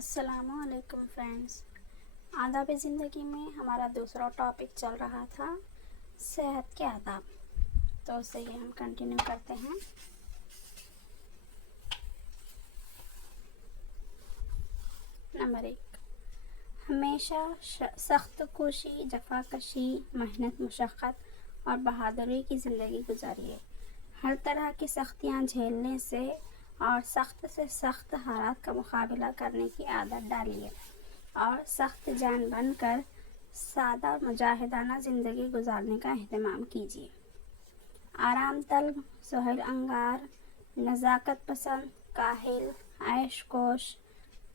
अस्सलाम वालेकुम फ्रेंड्स। आदाब ज़िंदगी में हमारा दूसरा टॉपिक चल रहा था सेहत के आदाब, तो उससे ये हम कंटिन्यू करते हैं। नंबर 1, हमेशा सख्त कोशी, जफाकशी, मेहनत, मुशक्क़त और बहादुरी की ज़िंदगी गुजारिए। हर तरह की सख्तियाँ झेलने से और सख्त से सख्त हालात का मुकाबला करने की आदत डालिए और सख्त जान बनकर सादा मुजाहिदाना ज़िंदगी गुजारने का अहतमाम कीजिए। आराम तलब, सुहैल अंगार, नज़ाकत पसंद, काहिल, ऐश कोश,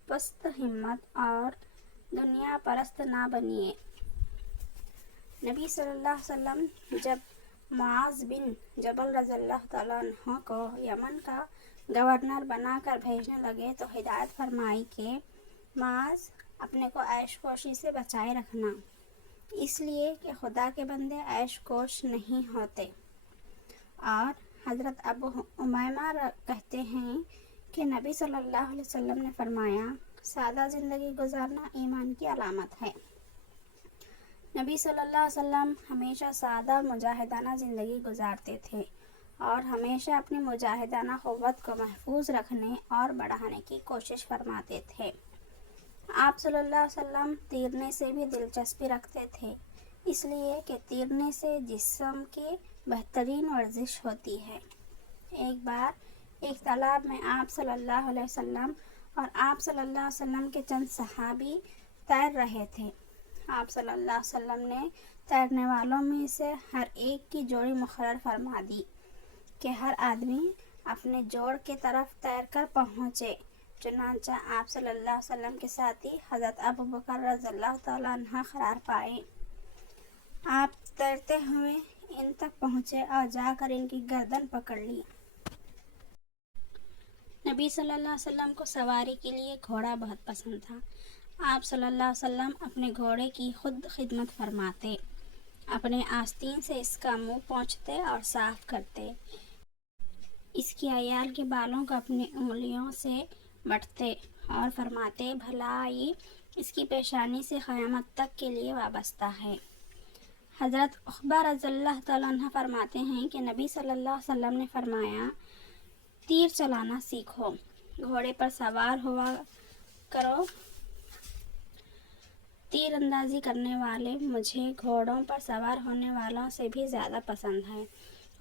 पस्त हिम्मत और दुनिया परस्त ना बनिए। नबी सल्लल्लाहु अलैहि वसल्लम जब मुआज़ बिन जबल रज़ियल्लाहु तआला अन्हु को यमन का गवर्नर बनाकर भेजने लगे तो हिदायत फरमाई कि मुआज़, अपने को ऐश कोशी से बचाए रखना, इसलिए कि खुदा के बंदे ऐश कोश नहीं होते। और हज़रत अबू उमैमा कहते हैं कि नबी सल्लल्लाहु अलैहि वसल्लम ने फरमाया, सादा ज़िंदगी गुजारना ईमान की अलामत है। नबी सल्लल्लाहु अलैहि वसल्लम हमेशा सादा मुजाहिदाना ज़िंदगी गुजारते थे और हमेशा अपनी मुजाहिदाना क़ुव्वत को महफूज रखने और बढ़ाने की कोशिश फरमाते थे। आप सल्लल्लाहु अलैहि वसल्लम तीरने से भी दिलचस्पी रखते थे, इसलिए कि तीरने से जिस्म की बेहतरीन वर्जिश होती है। एक बार एक तालाब में आप सल्लल्लाहु अलैहि वसल्लम और आप सल्लल्लाहु अलैहि वसल्लम के चंद सहाबी तैर रहे थे। आप सल्लल्लाहु अलैहि वसल्लम ने तैरने वालों में से हर एक की जोड़ी मुकर्रर फरमा दी कि हर आदमी अपने जोड़ के तरफ तैरकर पहुँचे। चुनांचा आप सल्लल्लाहु अलैहि वसल्लम के साथी हज़रत अबू बकर रज़ियल्लाहु तआला अन्हु करार पाए। आप तैरते हुए इन तक पहुँचे और जाकर इनकी गर्दन पकड़ ली। नबी सल्लल्लाहु अलैहि वसल्लम को सवारी के लिए घोड़ा बहुत पसंद था। आप सल्लल्लाहु अलैहि वसल्लम अपने घोड़े की खुद खिदमत फरमाते, अपने आस्तीन से इसका मुंह पोंछते और साफ करते, इसकी अयाल के बालों को अपनी उंगलियों से बटते और फरमाते, भलाई इसकी पेशानी से क़यामत तक के लिए वाबस्ता है। हज़रत उक़बा रज़ियल्लाहु तआला अन्हु फरमाते हैं कि नबी सल्लल्लाहु अलैहि वसल्लम ने फरमाया, तीर चलाना सीखो, घोड़े पर सवार हुआ करो। तीर अंदाजी करने वाले मुझे घोड़ों पर सवार होने वालों से भी ज़्यादा पसंद है,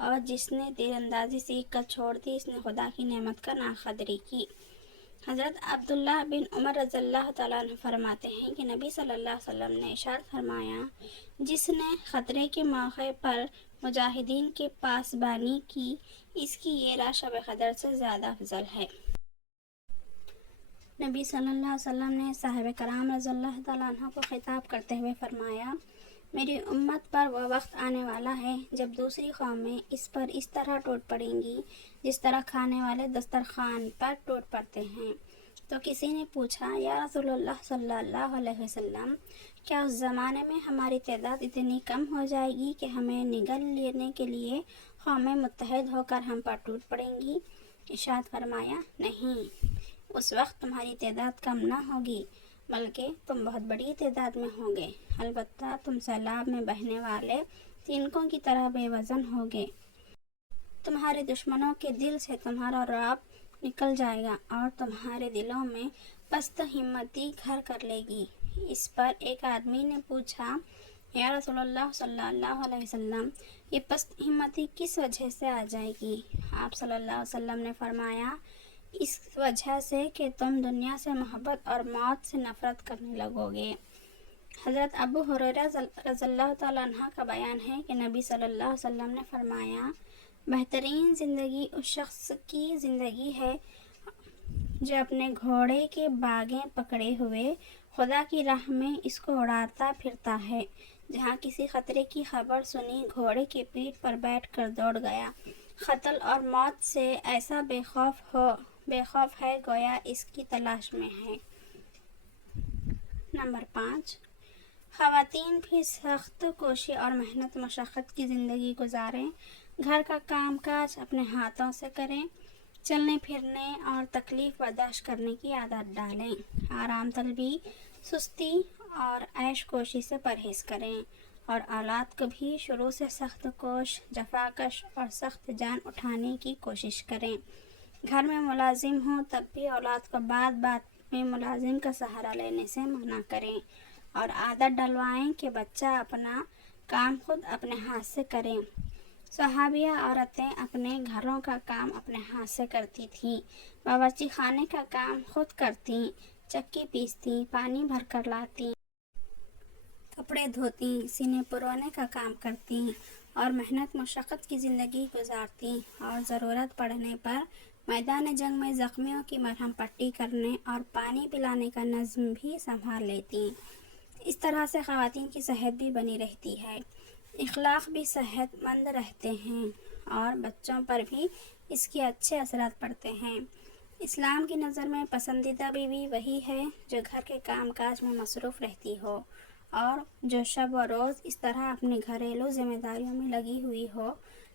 और जिसने तीरंदाजी सीख कर छोड़ दी, इसने खुदा की नेमत का नाक़दरी की। हज़रत अब्दुल्लाह बिन उमर रज़ियल्लाहु तआला अन्हु फरमाते हैं कि नबी सल्लल्लाहु अलैहि वसल्लम ने इरशाद फरमाया, जिसने ख़तरे के मौके पर मुजाहिदीन के पासबानी की, इसकी ये राह शब क़दर से ज़्यादा अफजल है। नबी सल्लल्लाहु अलैहि वसल्लम ने साहिब कराम रज़ियल्लाहु तआला अन्हु को खिताब करते हुए फरमाया, मेरी उम्मत पर वह वक्त आने वाला है जब दूसरी कौमें इस पर इस तरह टूट पड़ेंगी जिस तरह खाने वाले दस्तरखान पर टूट पड़ते हैं। तो किसी ने पूछा, या रसूलुल्लाह सल्लल्लाहु अलैहि वसल्लम, क्या उस ज़माने में हमारी तादाद इतनी कम हो जाएगी कि हमें निगल लेने के लिए कौमें मुत्तहिद होकर हम पर टूट पड़ेंगी? इरशाद फरमाया, नहीं, उस वक्त तुम्हारी तादाद कम ना होगी, बल्कि तुम बहुत बड़ी तादाद में होंगे। अलबत्ता तुम सैलाब में बहने वाले तिनकों की तरह बेवज़न होगे। तुम्हारे दुश्मनों के दिल से तुम्हारा रौब निकल जाएगा और तुम्हारे दिलों में पस्त हिम्मती घर कर लेगी। इस पर एक आदमी ने पूछा, या रसूलुल्लाह सल्लल्लाहु अलैहि वसल्लम, ये पस्त हिम्मती किस वजह से आ जाएगी? आप सल्लल्लाहु अलैहि वसल्लम ने फरमाया, इस वजह से कि तुम दुनिया से मोहब्बत और मौत से नफ़रत करने लगोगे। हज़रत अबू हुरैरा रज़ियल्लाहु तआला अन्हु का बयान है कि नबी सल्लल्लाहु अलैहि वसल्लम ने फरमाया, बेहतरीन ज़िंदगी उस शख्स की ज़िंदगी है जो अपने घोड़े के बागें पकड़े हुए खुदा की राह में इसको उड़ाता फिरता है। जहाँ किसी ख़तरे की खबर सुनी, घोड़े की पीठ पर बैठकर दौड़ गया। क़त्ल और मौत से ऐसा बेखौफ है गोया इसकी तलाश में है। नंबर 5, ख़वातीन भी सख्त कोशी और मेहनत मुशक्क़त की ज़िंदगी गुजारें, घर का काम काज अपने हाथों से करें, चलने फिरने और तकलीफ बर्दाश्त करने की आदत डालें। आराम तलबी, सुस्ती और ऐश कोशी से परहेज करें और औलाद को भी शुरू से सख्त कोश, जफाकश और सख्त जान उठाने की कोशिश करें। घर में मुलाजिम हो तब भी औलाद को बात बात में मुलाजिम का सहारा लेने से मना करें और आदत डलवाएं कि बच्चा अपना काम खुद अपने हाथ से करें। सहाबिया औरतें अपने घरों का काम अपने हाथ से करती थीं, बावर्ची खाने का काम खुद करती, चक्की पीसती, पानी भर कर लाती, कपड़े धोती, सीने पुरवाने का काम करती और मेहनत मशक्क़त की ज़िंदगी गुजारती और ज़रूरत पड़ने पर मैदान जंग में ज़ख्मियों की मरहम पट्टी करने और पानी पिलाने का नज़्म भी संभाल लेती। इस तरह से ख़वातीन की सेहत भी बनी रहती है, इखलाक भी सेहतमंद रहते हैं और बच्चों पर भी इसके अच्छे असरात पड़ते हैं। इस्लाम की नज़र में पसंदीदा बीवी वही है जो घर के काम काज में मसरूफ़ रहती हो और जो शब व रोज़ इस तरह अपनी घरेलू ज़िम्मेदारियों में लगी हुई हो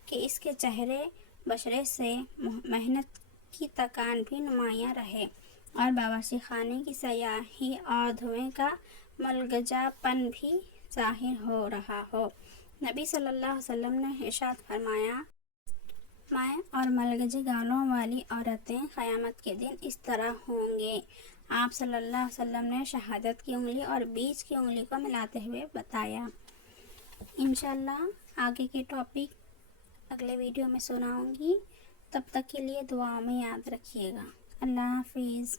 कि इसके चेहरे बशरे से मेहनत की तकान भी नुमायाँ रहे और बावर्ची खाने की सयाही और धुएं का मलगजापन भी ज़ाहिर हो रहा हो। नबी सल्लल्लाहु अलैहि वसल्लम ने इरशाद फरमाया, माएँ और मलगजे गालों वाली औरतें क़यामत के दिन इस तरह होंगे। आप सल्लल्लाहु अलैहि वसल्लम ने शहादत की उंगली और बीच की उंगली को मिलाते हुए बताया। इंशाअल्लाह आगे के टॉपिक अगले वीडियो में सुनाऊंगी। तब तक के लिए दुआओं में याद रखिएगा। अल्लाह हाफिज़।